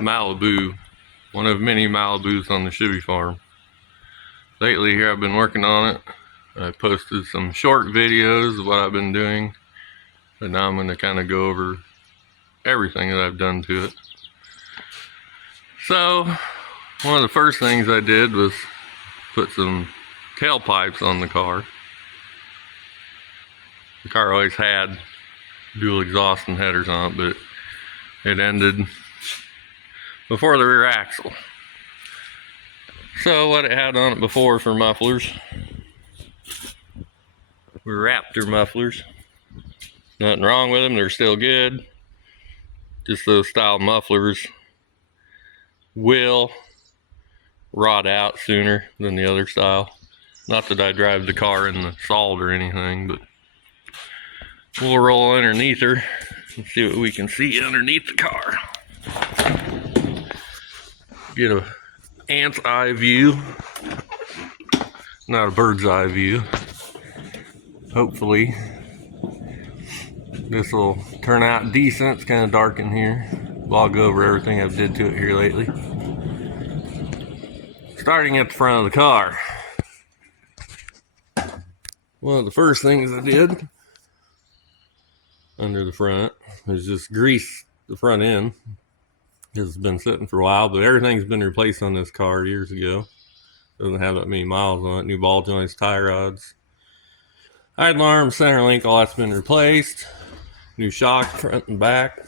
Malibu, one of many Malibus on the Chevy farm. Lately here I've been working on it. I posted some short videos of what I've been doing, but now I'm going to kind of go over everything that I've done to it. So one of the first things I did was put some tailpipes on the car. The car always had dual exhaust and headers on it, but it ended before the rear axle. So what it had on it before for mufflers were Raptor mufflers. Nothing wrong with them, they're still good. Just those style mufflers will rot out sooner than the other style. Not that I drive the car in the salt or anything, but we'll roll underneath her and see what we can see underneath the car. Get a ant's eye view, not a bird's eye view. Hopefully this will turn out decent. It's kind of dark in here. I'll go over everything I've did to it here lately. Starting at the front of the car. One of the first things I did under the front is just grease the front end. It's been sitting for a while, but everything's been replaced on this car years ago. Doesn't have that many miles on it. New ball joints, tie rods, idle arm, center link, all that's been replaced. New shocks front and back.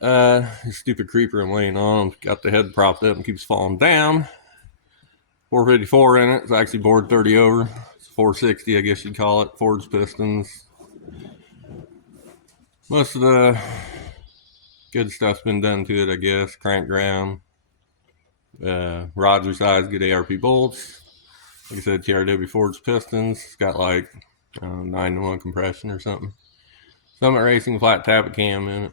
This stupid creeper I'm laying on, got the head propped up and keeps falling down. 454 in it. It's actually bored 30 over. It's 460, I guess you'd call it. Ford's pistons. Most of the good stuff's been done to it, I guess. Crank ground. Rods are size, good ARP bolts. Like I said, TRW Ford's pistons. It's got like 9-to-1 compression or something. Summit Racing flat tappet cam in it.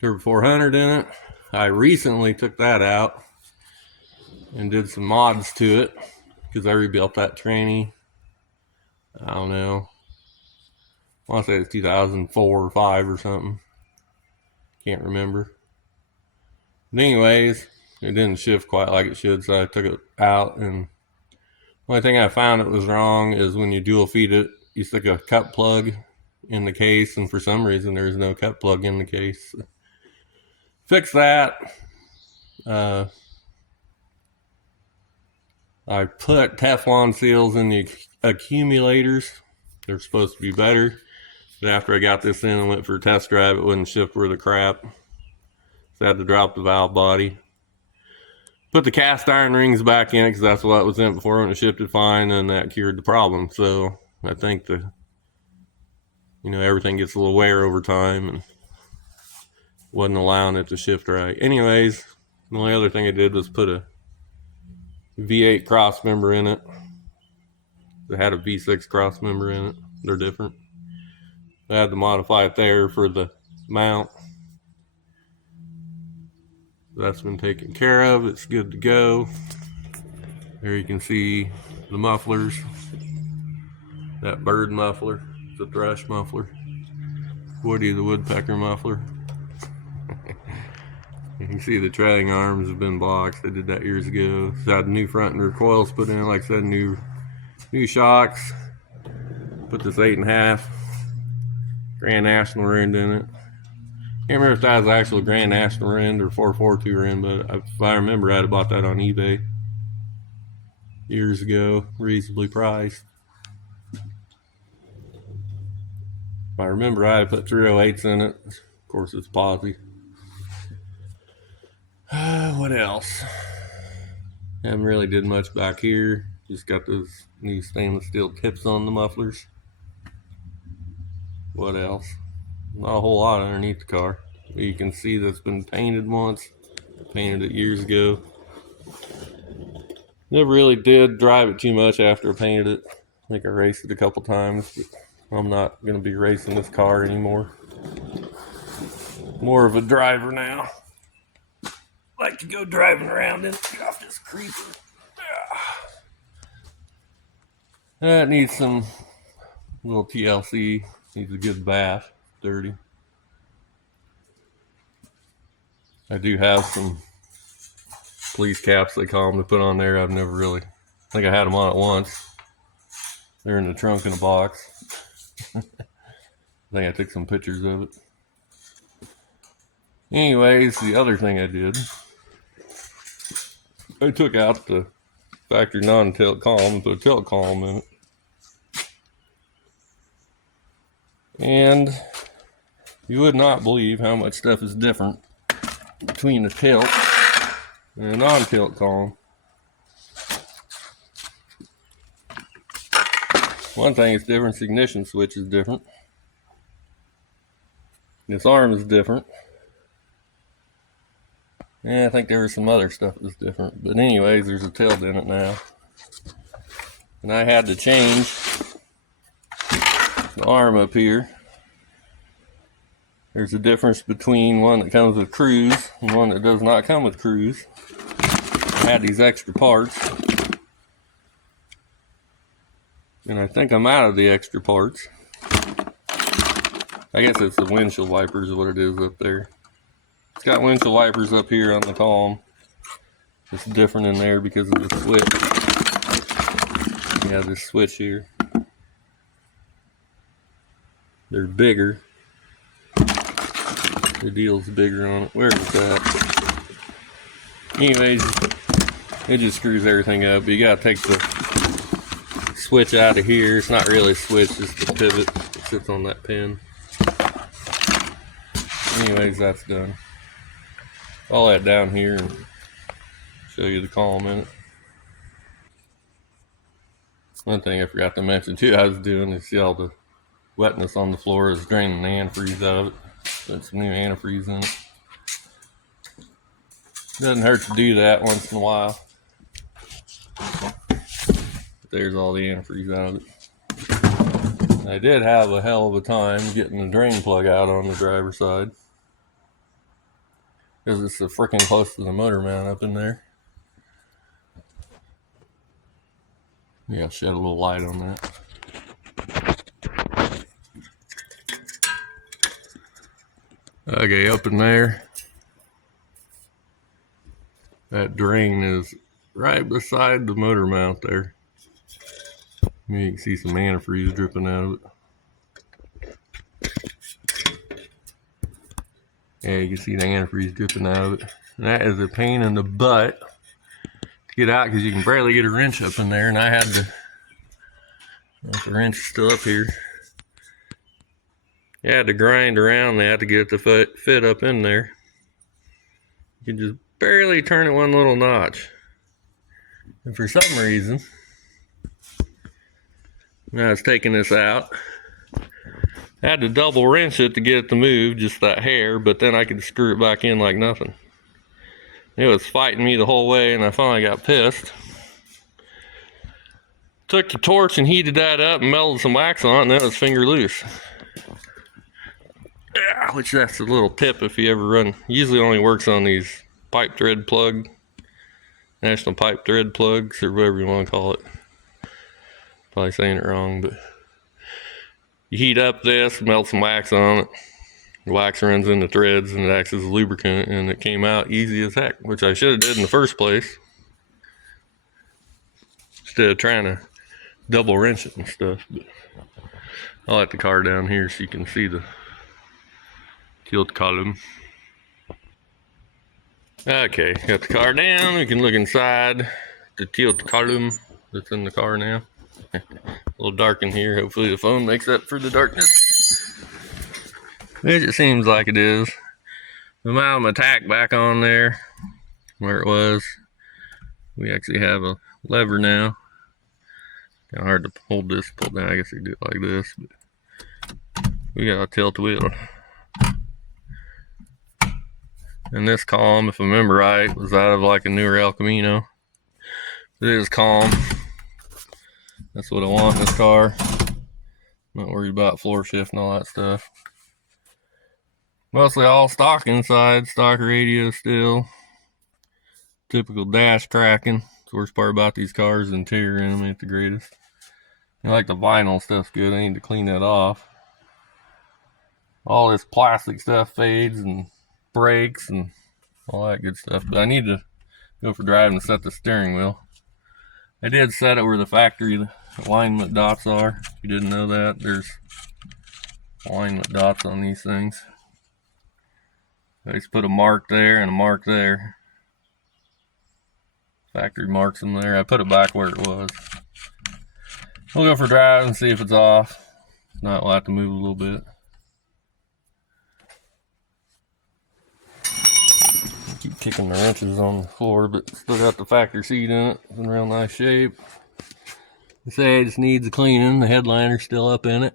Turbo 400 in it. I recently took that out and did some mods to it because I rebuilt that tranny. I don't know. I want to say it's 2004 or 5 or something. Can't remember. But anyways, it didn't shift quite like it should, so I took it out. And the only thing I found it was wrong is when you dual feed it, you stick a cut plug in the case, and for some reason there's no cut plug in the case. So fix that. I put Teflon seals in the accumulators. They're supposed to be better. But after I got this in and went for a test drive, it wouldn't shift worth of crap. So I had to drop the valve body. Put the cast iron rings back in it because that's what was in it before when it shifted fine, and that cured the problem. So I think everything gets a little wear over time and wasn't allowing it to shift right. Anyways, the only other thing I did was put a V8 cross member in it. It had a V6 cross member in it. They're different. I had to modify it there for the mount. That's been taken care of. It's good to go. There you can see the mufflers. That bird muffler. It's a thrush muffler. Woody the woodpecker muffler. You can see the trailing arms have been boxed. They did that years ago. So I had new front and rear coils put in. Like I said, new shocks. Put this 8.5 Grand National end in it. Can't remember if that was actual Grand National end or 442 end, but if I remember right, I bought that on eBay years ago, reasonably priced. If I remember right, I put 308s in it. Of course, it's posi. What else? Haven't really did much back here. Just got those new stainless steel tips on the mufflers. What else? Not a whole lot underneath the car. You can see that's been painted once. Painted it years ago. Never really did drive it too much after I painted it. I think I raced it a couple times, but I'm not going to be racing this car anymore. More of a driver now. Like to go driving around and off this creeper. That needs some little TLC. Needs a good bath. Dirty. I do have some police caps, they call them, to put on there. I've never really, I think I had them on at once. They're in the trunk in a box. I think I took some pictures of it. Anyways, the other thing I did, I took out the factory non-tilt column and put a tilt column in it. And you would not believe how much stuff is different between the tilt and a non-tilt column. One thing is different, the ignition switch is different. This arm is different. And I think there was some other stuff that's different. But anyways, there's a tilt in it now. And I had to change the arm up here. There's a difference between one that comes with cruise and one that does not come with cruise. I had these extra parts. And I think I'm out of the extra parts. I guess it's the windshield wipers is what it is up there. It's got windshield wipers up here on the column. It's different in there because of the switch. You have this switch here. They're bigger. The deal's bigger on it. Where is that? Anyways, it just screws everything up. But you gotta take the switch out of here. It's not really a switch, it's the pivot that sits on that pin. Anyways, that's done. I'll let down here and show you the column in it. One thing I forgot to mention too, I was doing is see all the wetness on the floor is draining the antifreeze out of it. Put some new antifreeze in it. Doesn't hurt to do that once in a while. There's all the antifreeze out of it. I did have a hell of a time getting the drain plug out on the driver's side, because it's so freaking close to the motor mount up in there. Yeah, I'll shed a little light on that. Okay, up in there, that drain is right beside the motor mount there. You can see some antifreeze dripping out of it. Yeah, you can see the antifreeze dripping out of it. And that is a pain in the butt to get out because you can barely get a wrench up in there. And I had to, the wrench is still up here. You had to grind around that to get it to fit up in there. You can just barely turn it one little notch. And for some reason, when I was taking this out, I had to double wrench it to get it to move, just that hair, but then I could screw it back in like nothing. It was fighting me the whole way, and I finally got pissed. Took the torch and heated that up and melted some wax on it, and then it was finger loose. Yeah, which that's a little tip if you ever run. Usually only works on these pipe thread plug, national pipe thread plugs, or whatever you want to call it. Probably saying it wrong, but you heat up this, melt some wax on it. The wax runs into threads and it acts as a lubricant, and it came out easy as heck, which I should have did in the first place, instead of trying to double wrench it and stuff. But I'll let the car down here so you can see the tilt column. Okay, got the car down. We can look inside the tilt column that's in the car now. A little dark in here. Hopefully the phone makes up for the darkness, which it seems like it is. We mounted my tack back on there where it was. We actually have a lever now. Kind of hard to hold this, pull down. I guess you do it like this, but we got a tilt wheel. And this column, if I remember right, was out of like a newer El Camino. It is calm. That's what I want in this car. Not worried about floor shift and all that stuff. Mostly all stock inside, stock radio still. Typical dash tracking. The worst part about these cars, the interior in them ain't the greatest. I like the vinyl stuff's good. I need to clean that off. All this plastic stuff fades and breaks, and all that good stuff. But I need to go for drive and set the steering wheel. I did set it where the factory alignment dots are. If you didn't know that, there's alignment dots on these things. I just put a mark there and a mark there. Factory marks them there. I put it back where it was. We'll go for drive and see if it's off. If not, we'll have to move a little bit. Keep kicking the wrenches on the floor, but still got the factory seat in it. It's in real nice shape. I say it just needs a cleaning. The headliner's still up in it.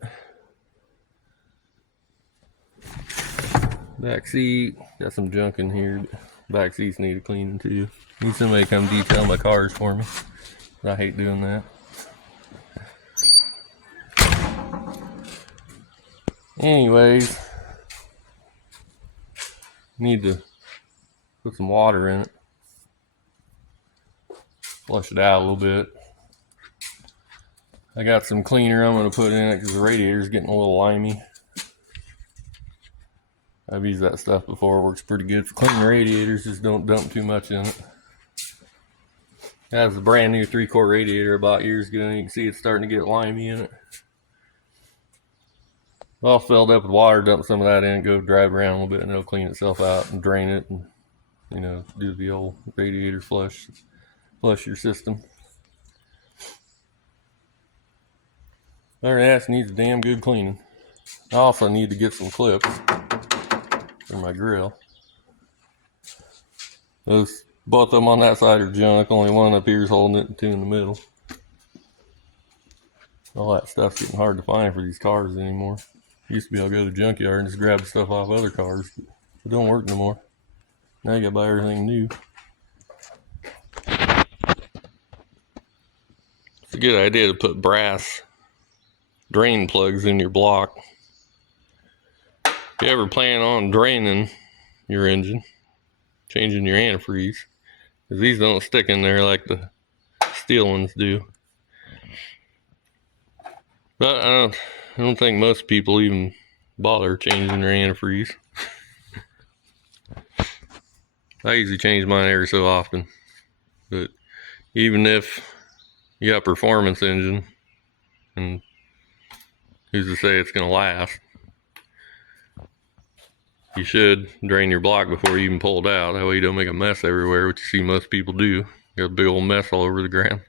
Back seat, got some junk in here, but back seats need a cleaning too. Need somebody to come detail my cars for me. I hate doing that. Anyways, need to put some water in it. Flush it out a little bit. I got some cleaner I'm going to put in it because the radiator's getting a little limey. I've used that stuff before. It works pretty good for cleaning radiators. Just don't dump too much in it. That's a brand new 3-quart radiator I bought years ago. And you can see it's starting to get limey in it. All filled up with water. Dump some of that in. Go drive around a little bit and it'll clean itself out and drain it. And, you know, do the old radiator flush. Flush your system. Other than that, it needs a damn good cleaning. I also need to get some clips for my grill. Those, both of them on that side are junk. Only one up here is holding it and two in the middle. All that stuff's getting hard to find for these cars anymore. Used to be able to go to the junkyard and just grab the stuff off other cars. But it don't work no more. Now you gotta buy everything new. It's a good idea to put brass drain plugs in your block. If you ever plan on draining your engine, changing your antifreeze, because these don't stick in there like the steel ones do. But I don't think most people even bother changing their antifreeze. I usually change mine every so often. But even if you got a performance engine, and who's to say it's going to last, you should drain your block before you even pull it out. That way you don't make a mess everywhere, which you see most people do. Got a big old mess all over the ground.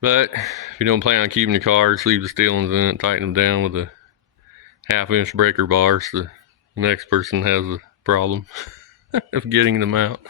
But if you don't plan on keeping your car, just leave the steel ones in it, tighten them down with a 1/2-inch breaker bar so the next person has a problem of getting them out.